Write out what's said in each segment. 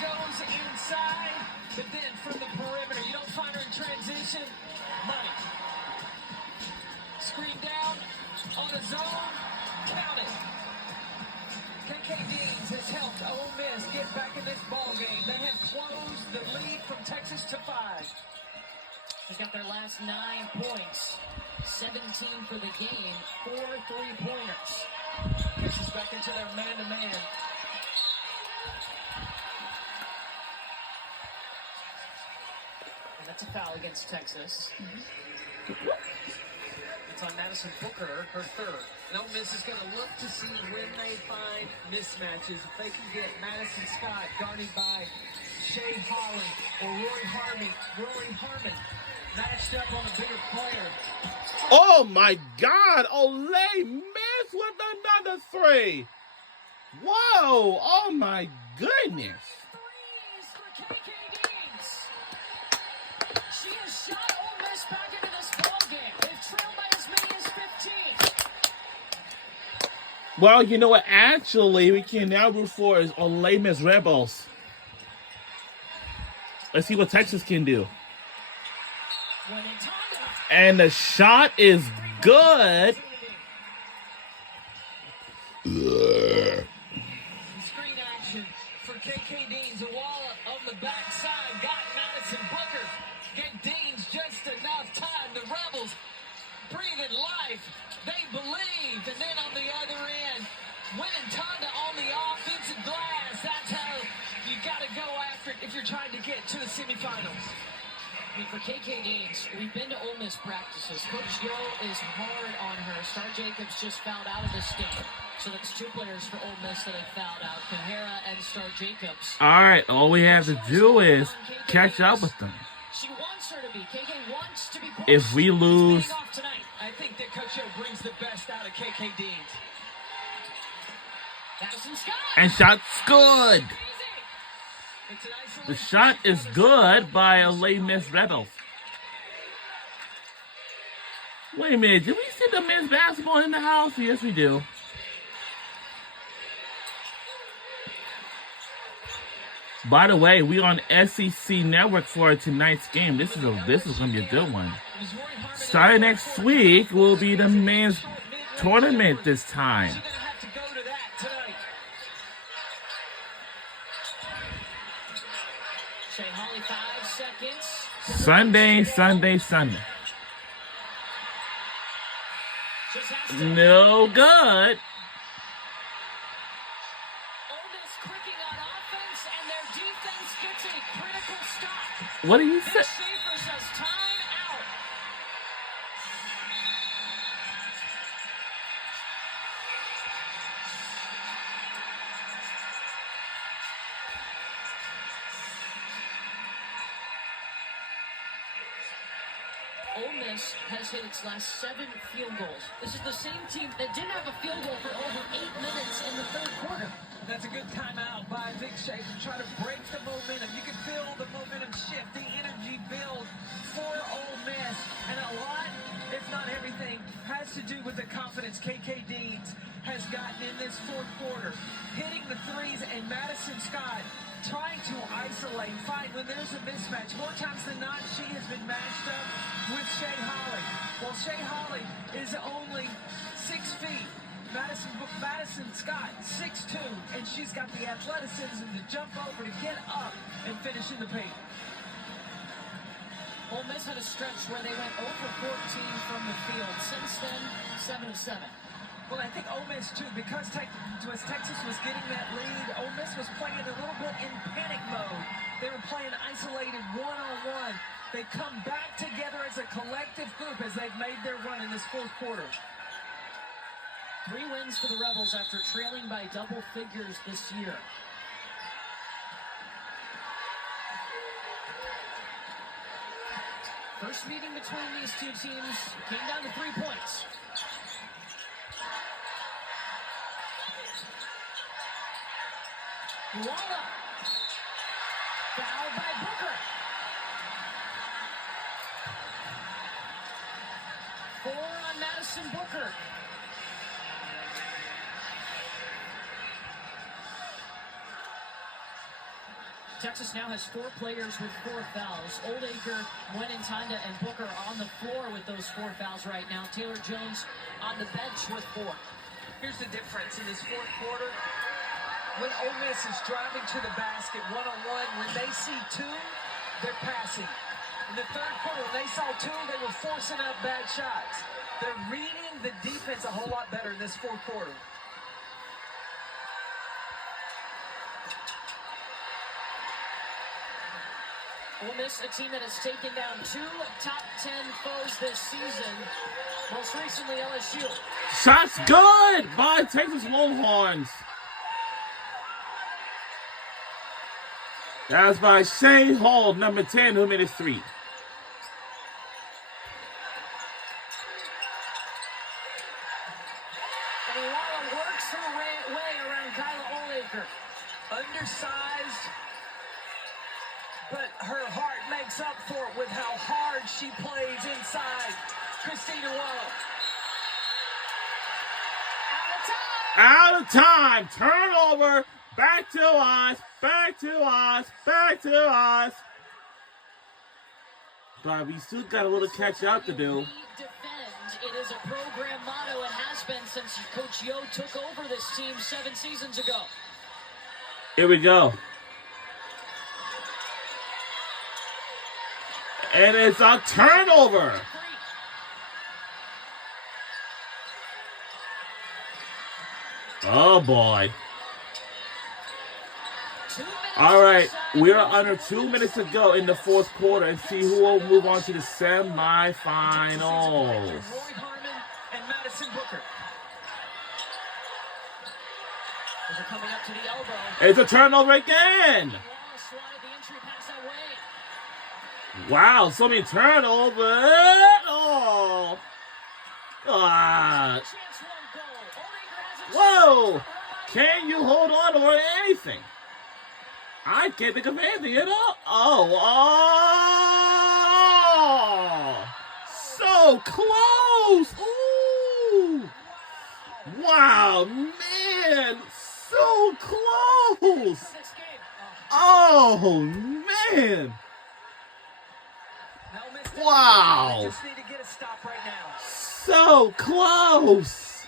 goes inside, but then from the perimeter, you don't find her in transition. Money. Screen down on the zone. Count it. KK Deans has helped Ole Miss get back in this ball game. They have closed the lead from Texas to 5. They got their last 9 points. 17 for the game. 4 3-pointers. Texas back into their man-to-man. And that's a foul against Texas. It's on Madison Booker, her third. And Ole Miss is going to look to see when they find mismatches. If they can get Madison Scott guarded by Shea Holly or Roy Harmon matched up on a bigger player. Oh my God! Ole Miss with another 3. Whoa! Oh my goodness! Threes for KK Deans. She has shot Ole Miss back into this ballgame. They've trailed by as many as 15. Well, you know what? Actually, we can now root for is Ole Miss Rebels. Let's see what Texas can do. And the shot is good. Screen action for KK Deans. A wall on the backside. Got Madison Booker. Get Deans just enough time. The Rebels breathing life. They believe. And then on the other end, winning Tonda on the offensive glass. That's how you got to go after it if you're trying to get to the semifinals. I mean, for KK Deans, we've been to Ole Miss practices. Coach Yo is hard on her. Star Jacobs just fouled out of this game. So that's 2 players for Ole Miss that have fouled out. Kahara and Star Jacobs. All right, all we have to do is catch up with them. She wants her to be. KK wants to be pushed. If we lose... I think that Coach Yo brings the best out of KK Deans. Madison Scott. And shot's good. The shot is good by Ole Miss Rebels. Wait a minute, did we see the men's basketball in the house? Yes, we do. By the way, we on SEC Network for tonight's game. This is gonna be a good one. Starting next week will be the men's tournament this time. Holly, 5 seconds. Sunday. No good. Ole Miss clicking on offense, and their defense gets a critical stop. What do you say? Schaefer says time out. Ole Miss has hit its last 7 field goals. This is the same team that didn't have a field goal for over 8 minutes in the 3rd quarter. That's a good timeout by Vic Schaefer to try to break the momentum. You can feel the momentum shift, the energy build for Ole Miss. And a lot, if not everything, has to do with the confidence KK Deans has gotten in this 4th quarter. Hitting the threes, and Madison Scott trying to isolate, fight when there's a mismatch. More times than not, she has been matched up with Shea Holly. Well, Shea Holly is only 6 feet. Madison Scott, 6'2", and she's got the athleticism to jump over, to get up, and finish in the paint. Ole Miss had a stretch where they went 0 for 14 from the field. Since then, 7 of 7. Well, I think Ole Miss, too, because Texas was getting that lead, Ole Miss was playing a little bit in panic mode. They were playing isolated one-on-one. They come back together as a collective group as they've made their run in this 4th quarter. 3 wins for the Rebels after trailing by double figures this year. First meeting between these 2 teams came down to 3 points. Walla. Foul by Booker. 4 on Madison Booker. Texas now has 4 players with 4 fouls. Oldacre, Wenentanda, and Booker on the floor with those 4 fouls right now. Taylor Jones on the bench with 4. Here's the difference in this fourth quarter. When Ole Miss is driving to the basket one-on-one, when they see 2, they're passing. In the third quarter, when they saw 2, they were forcing up bad shots. They're reading the defense a whole lot better in this fourth quarter. Ole Miss, a team that has taken down 2 top 10 foes this season. Most recently, LSU. Shots good by Texas Longhorns. That was by Shane Hall, number 10, who made his 3. And Walla works her way around Kyla Oldacre. Undersized, but her heart makes up for it with how hard she plays inside. Christina Walla. Out of time. Turnover. Back to us. Back to us. Back to us. But we still got a little catch up to do. Defend. It is a program motto and has been since Coach Yo took over this team 7 seasons ago. Here we go. And it's a turnover. Oh, boy. All right, we are under 2 minutes to go in the fourth quarter and see who will move on to the semifinals. Roy Harmon and Madison Booker. They're coming up to the elbow. It's a turnover again. Wow, so many turnovers. Oh. Ah. Whoa. Can you hold on to anything? I can't think of anything at all. Oh. So close. Ooh. Wow, man. So close. Oh, man. Wow. Just need to get a stop right now. So close.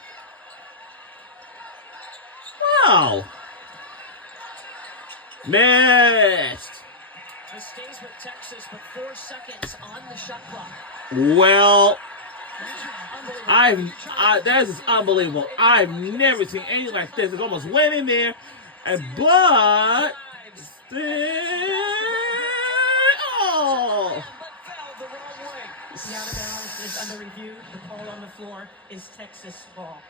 Wow. Missed. This stays with Texas, but 4 seconds on the shot clock. Well, that is unbelievable. I've never seen anything like this. It almost went in there, but still, oh. The out of bounds is under review. The call on the floor is Texas ball.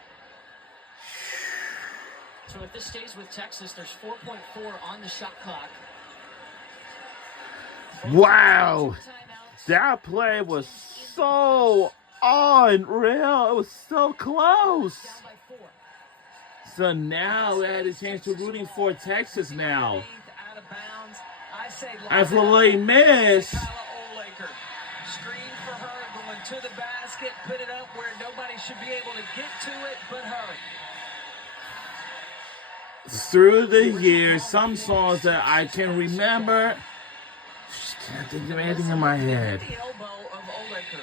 So if this stays with Texas, there's 4.4 on the shot clock. Wow. That play was so unreal. It was so close. So now we had a chance to rooting for Texas now. And for Ole Miss. Screen for her, going to the basket, put it up where nobody should be able to get to it but her. Through the years, some songs that I can remember, just can't think of anything in my head. The elbow of Oldacre.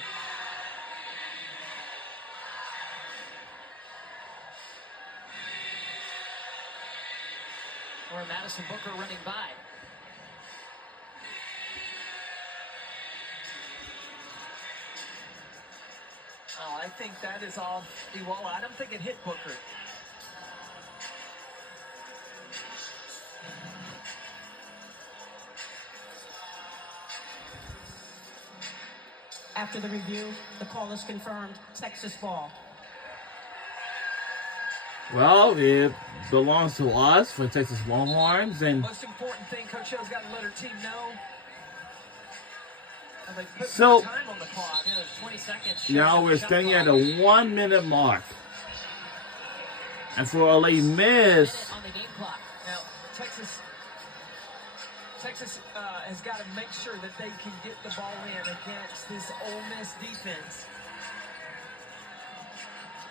Or Madison Booker running by. Oh, I think that is off Iwala. I don't think it hit Booker. After the review, the call is confirmed. Texas ball. Well, it belongs to us for Texas Longhorns, and most important thing, Coach Hill's got to let her team know. They put so time on the clock. Yeah, 20 seconds. now we're standing at a 1 minute mark, and for Ole Miss, on the game clock. Now Texas has got to make sure that they can get the ball in against this Ole Miss defense.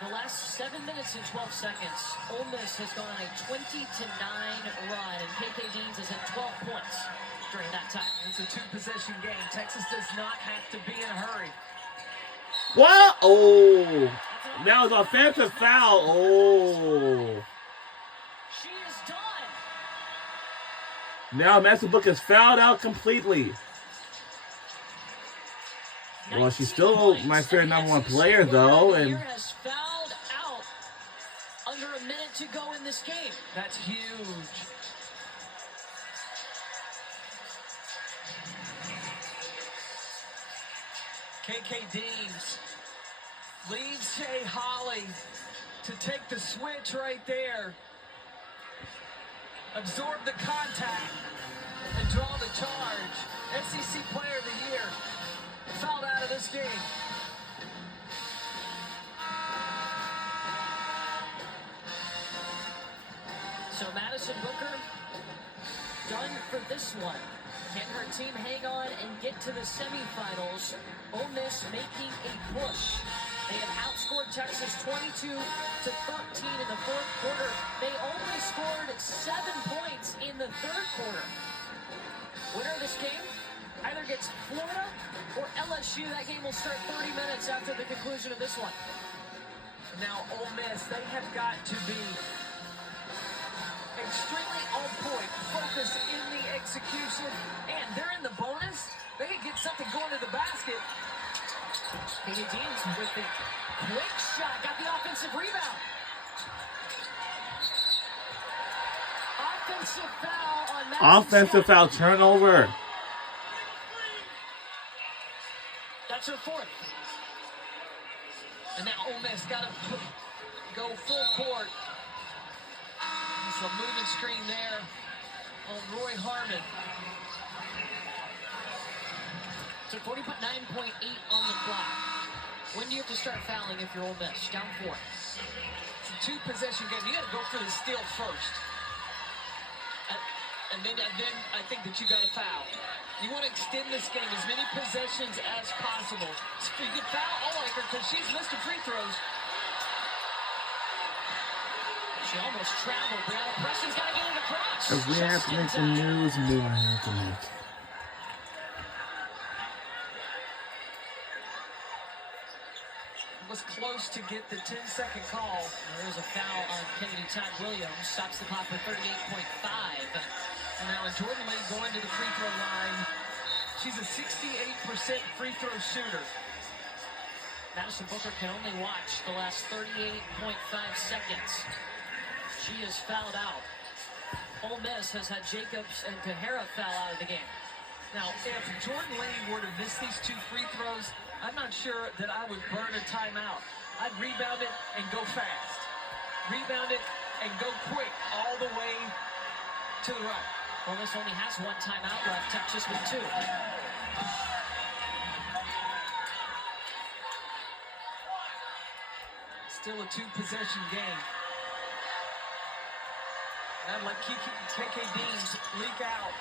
The last 7 minutes and 12 seconds, Ole Miss has gone on a 20-9 run, and KK Deans has had 12 points during that time. It's a two-possession game. Texas does not have to be in a hurry. What? Oh, that was offensive foul. Oh. She is done. Now Book is fouled out completely. Well, she's still my favorite #1 player, though, and has fouled out under a minute to go in this game. That's huge. KK Deans leads Jay Holly to take the switch right there. Absorb the contact and draw the charge. SEC Player of the Year fouled out of this game. So Madison Booker done for this one. Can her team hang on and get to the semifinals? Ole Miss making a push. They have outscored Texas 22-13 in the fourth quarter. They only scored 7 points in the third quarter. Winner of this game either gets Florida or LSU. That game will start 30 minutes after the conclusion of this one. Now, Ole Miss, they have got to be extremely on point, focus in the execution, and they're in the bonus. They can get something going to the basket. KK Deans with the quick shot, got the offensive rebound. Offensive foul on Madison offensive Scott. foul turnover. That's her fourth. And now Ole Miss got to go full court. It's a moving screen there on Roy Harmon. So 49.8 on the clock. When do you have to start fouling if you're Ole Miss? Down 4. It's a two-possession game. You got to go for the steal first. And then I think that you got to foul. You want to extend this game as many possessions as possible. So you can foul Olaker because she's missed the free throws. She almost traveled. Brianna Preston's got to get it across. If we have to make some news, we might have to make it. Was close to get the 10-second call. There's a foul on Kennedy Todd Williams. Stops the clock for 38.5. And now Jordan Lee going to the free throw line. She's a 68% free throw shooter. Madison Booker can only watch the last 38.5 seconds. She is fouled out. Ole Miss has had Jacobs and Kahara foul out of the game. Now, if Jordan Lee were to miss these 2 free throws, I'm not sure that I would burn a timeout. I'd rebound it and go fast. Rebound it and go quick all the way to the right. Ole Miss only has 1 timeout left. Texas with 2. Still a 2-possession game. And I'd like KK Deans leak out.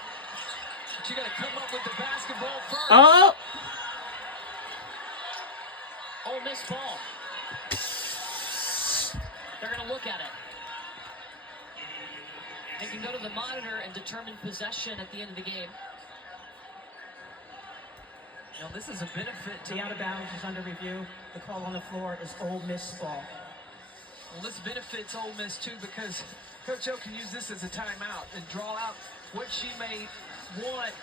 But you got to come up with the basketball first. Oh! Ole Miss ball. They're going to look at it. They can go to the monitor and determine possession at the end of the game. Now, this is a benefit to The out of bounds is under review. The call on the floor is Ole Miss ball. Well, this benefits Ole Miss, too, because Coach O can use this as a timeout and draw out what she may want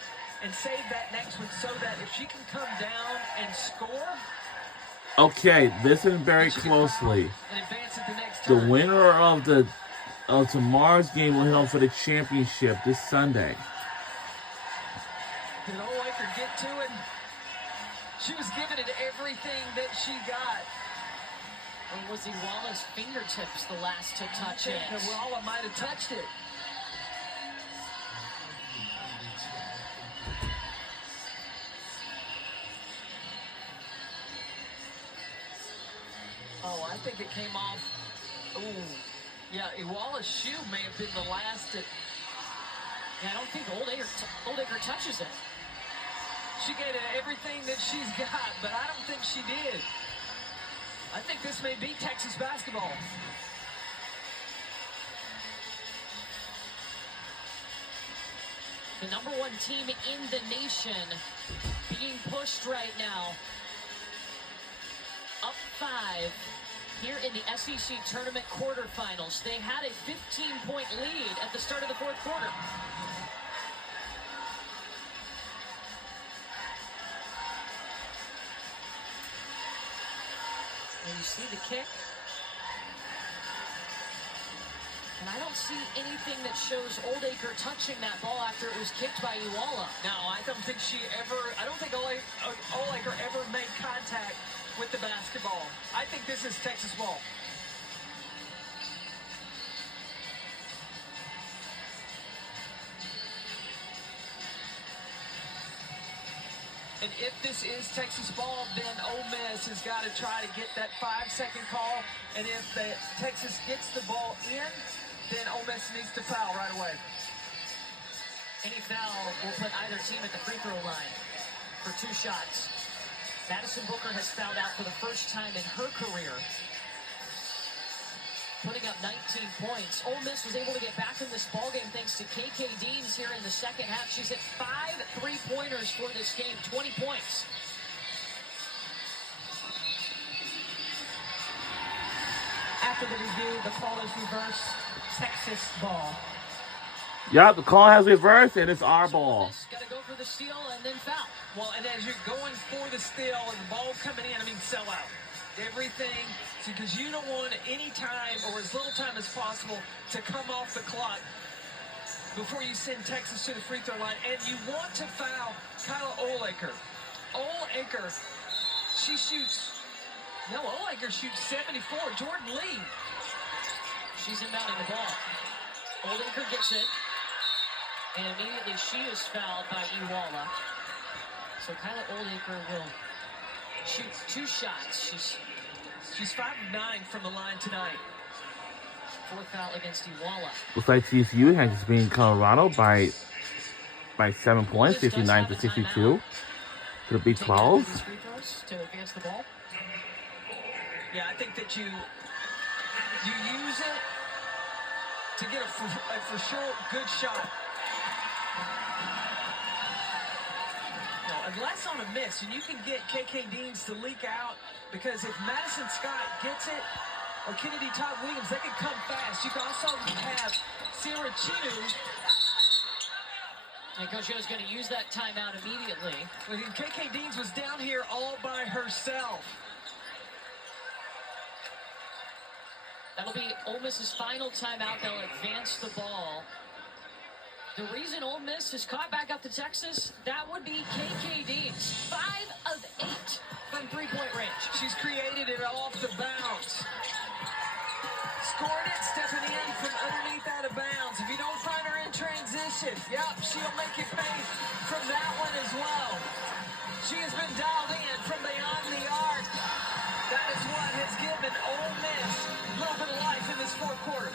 and save that next one so that if she can come down and score, Okay, listen very closely. and advance at the next The turn. winner of tomorrow's game will head on for the championship this Sunday. Did Olaker get to it? She was giving it everything that she got. Or was Iwala's fingertips the last to touch it? Iwala might have touched it. Oh, I think it came off. Ooh. Yeah, Iwala's shoe may have been the last that Yeah, I don't think Oldacre touches it. she gave it everything that she's got, but I don't think she did. I think this may be Texas basketball. The number 1 team in the nation being pushed right now. Up 5 here in the SEC tournament quarterfinals. They had a 15-point lead at the start of the fourth quarter. And you see the kick. And I don't see anything that shows Oldacre touching that ball after it was kicked by Iwala. No, I don't think Oldacre ever made contact with the basketball. I think this is Texas ball. And if this is Texas ball, then Ole Miss has got to try to get that 5-second call. And if Texas gets the ball in, then Ole Miss needs to foul right away. Any foul will put either team at the free throw line for 2 shots. Madison Booker has fouled out for the first time in her career, putting up 19 points. Ole Miss was able to get back in this ballgame thanks to KK Deans here in the second half. She's hit 5 3-pointers for this game, 20 points. After the review, the call is reversed. Texas ball. Yep, the call has reversed, and it's our ball. Got to go for the steal and then foul. Well, and as you're going for the steal and the ball coming in, I mean, sell out. Everything, because you don't want any time or as little time as possible to come off the clock before you send Texas to the free throw line. And you want to foul Kyla Oldacre. Oldacre, she shoots, no, Oldacre shoots 74. Jordan Lee. She's inbounding the ball. Oldacre gets it. And immediately she is fouled by Iwala. So Kyla Oldacre will shoot 2 shots. She's 5 of 9 from the line tonight. 4th foul against Iwala. Looks like TCU has just beaten Colorado by 7 points, 59 to 62. To the Big 12. Free throws to advance the ball. Yeah, I think that you use it to get a for sure good shot. No, unless on a miss, and you can get KK Deans to leak out, because if Madison Scott gets it, or Kennedy Todd Williams, they can come fast. You can also have Sierra Chinu. And Coach Yo's going to use that timeout immediately. Well, KK Deans was down here all by herself. That'll be Ole Miss's final timeout. They'll advance the ball. The reason Ole Miss is caught back up to Texas, that would be KK Deans. 5 of 8 from 3-point range. She's created it off the bounce. Scored it, stepping in from underneath out of bounds. If you don't find her in transition, yep, she'll make you pay from that one as well. She has been dialed in from beyond the arc. That is what has given Ole Miss a little bit of life in this fourth quarter.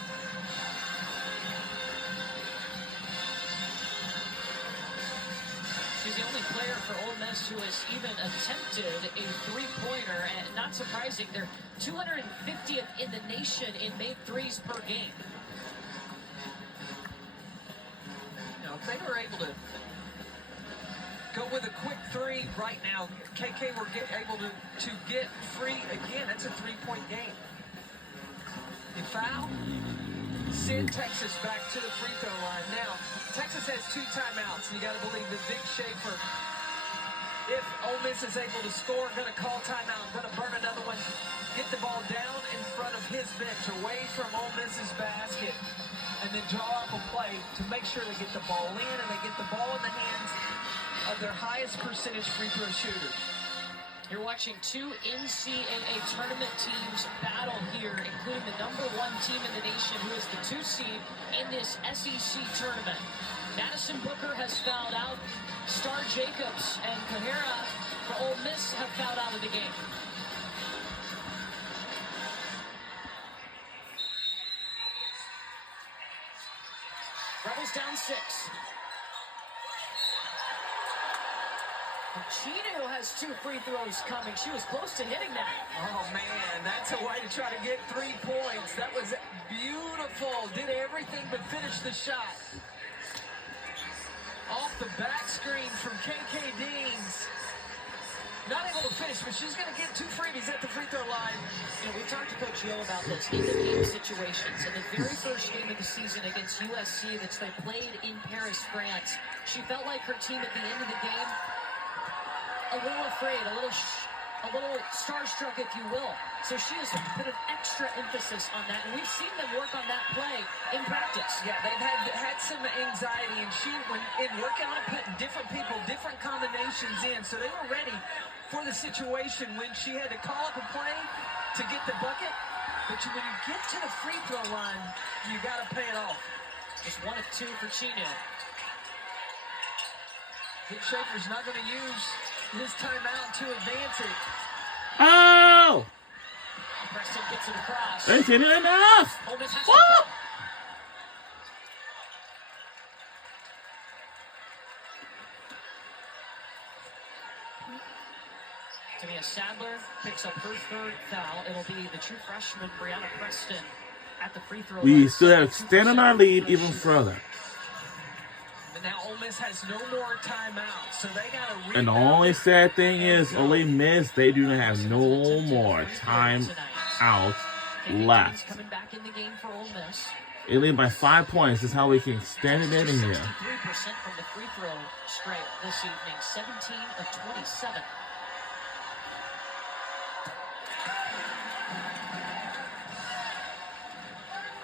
She's the only player for Ole Miss who has even attempted a 3-pointer, and not surprising, they're 250th in the nation in made threes per game. Now, if they were able to go with a quick 3 right now, KK were able to get free again. That's a 3-point game. You foul, send Texas back to the free throw line. Now, Texas has 2 timeouts, and you got to believe that Vic Schaefer, if Ole Miss is able to score, going to call timeout, going to burn another one, get the ball down in front of his bench, away from Ole Miss's basket, and then draw up a play to make sure they get the ball in and they get the ball in the hands of their highest percentage free throw shooters. You're watching 2 NCAA tournament teams battle here, including the number 1 team in the nation, who is the 2 seed in this SEC tournament. Madison Booker has fouled out. Star Jacobs and Kahera for Ole Miss have fouled out of the game. Rebels down 6. Chino has 2 free throws coming. She was close to hitting that. Oh, man, that's a way to try to get 3 points. That was beautiful. Did everything but finish the shot. Off the back screen from KK Deans. Not able to finish, but she's going to get 2 freebies at the free throw line. You know, we talked to Coach Yo about this in-the-game situations. In the very first game of the season against USC that they played in Paris, France, she felt like her team at the end of the game, a little afraid, a little starstruck, if you will. So she has put an extra emphasis on that, and we've seen them work on that play in practice. Yeah, they've had some anxiety, and she, when in working on putting different people, different combinations in, so they were ready for the situation when she had to call up a play to get the bucket. But when you get to the free throw line, you got to pay it off. It's 1 of 2 for Chino. Vic Schaefer's not going to use his timeout to advance it. Oh! Preston gets it across. That's it enough! Ole Miss has to Woo! foul. Tamia Sadler picks up her 3rd foul. It'll be the true freshman, Brianna Preston, at the free throw line. We still have extended our lead even further. But now Ole Miss has no more timeouts, so they got to. And the only sad thing is, Ole Miss, they do not have no more timeouts left. Coming back in the game for Ole Miss. They lead by 5 points. This is how we can extend it in here. 3% from the free throw straight this evening. 17 of 27.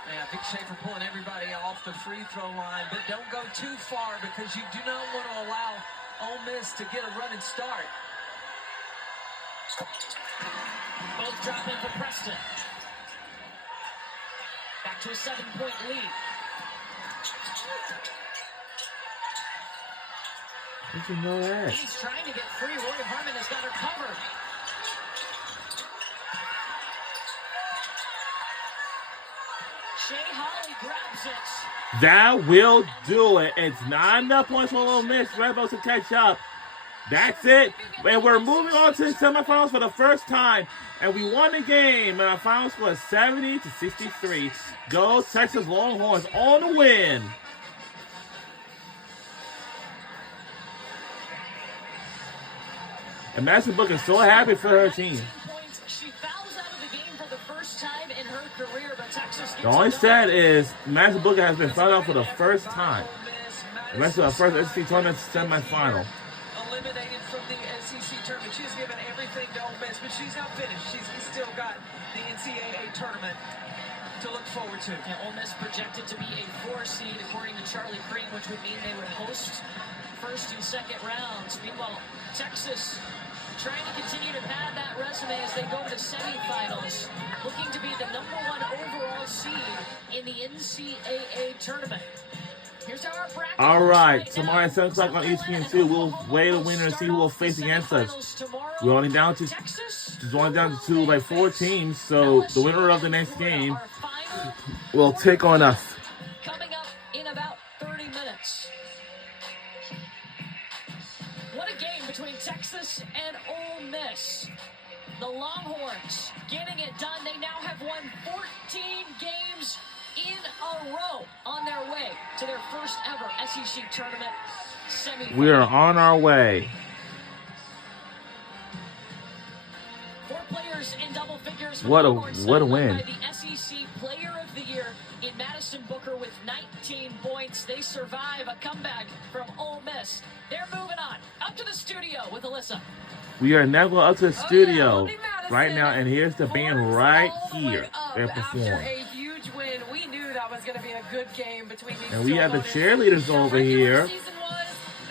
Yeah, Vic Schaefer pulling everybody off the free throw line, but don't go too far because you do not want to allow Ole Miss to get a running start. Both drop in for Preston. Back to a 7-point lead. Did you know that? He's trying to get free. Roy Harmon has got her covered. Shea Holly grabs it. That will do it. It's not enough points for Ole Miss. Red Bulls to catch up. That's it. And we're moving on to the semifinals for the first time. And we won the game. And our final score is 70-63. Go Texas Longhorns on the win. And Madison Book is so happy for her team. She fouls out of the game for the first time in her career, but Texas gets The only sad is Madison Booker has been fouled out for the first time. The rest of the first SEC tournament semifinal. Eliminated from the SEC tournament. She's given everything to Ole Miss, but she's not finished. She's still got the NCAA tournament to look forward to. And Ole Miss projected to be a 4 seed according to Charlie Crane, which would mean they would host first and second rounds. Meanwhile, Texas trying to continue to pad that resume as they go to the semifinals, looking to be the #1 overall seed in the NCAA tournament. Here's our bracket. All right, tomorrow at 7 o'clock on ESPN2, we'll weigh the winner and see who will face against us. We're only down to 4 teams, so the winner of the next game will take on us. Coming up in about 30 minutes. What a game between Texas and Ole Miss. The Longhorns getting it done. They now have won 14 games in a row on their way to their first ever SEC tournament semifinal. We are on our way. 4 players in double figures. What a Longhorns win. led by the SEC Player of the Year in Madison Booker with 19 points. They survive a comeback from Ole Miss. They're moving on. Up to the studio with Alyssa. We are now going up to the studio right now, and here's the band right here. They're performing. After a huge win, we knew that was going to be a good game between these And we two have the opponents. cheerleaders The over regular here season was,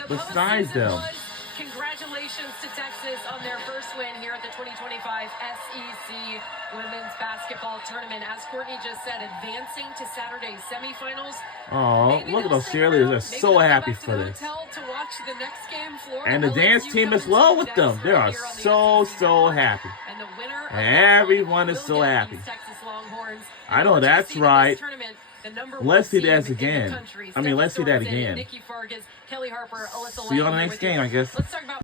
the besides postseason them. was. Congratulations to Texas on their first win here at the 2025 SEC Women's Basketball Tournament. As Courtney just said, advancing to Saturday's semifinals. Oh, Maybe look at they'll those stick cheerleaders. around. They're Maybe so they'll go happy back to for the this. hotel to watch the next game. Florida And the dance LSU team is coming well to with them. Dice They are here on the so, SEC so Network. happy. And the winner of Everyone that is will so get happy. these Texas Longhorns. I know The that's seed in this right. tournament, the number Let's see one that seed in the again. country. I mean, let's see that Stephanie Sorensen, again. Nikki Fargas, Kelly Harper, Alyssa See you on Lang the here next with you. game, I guess. Let's talk about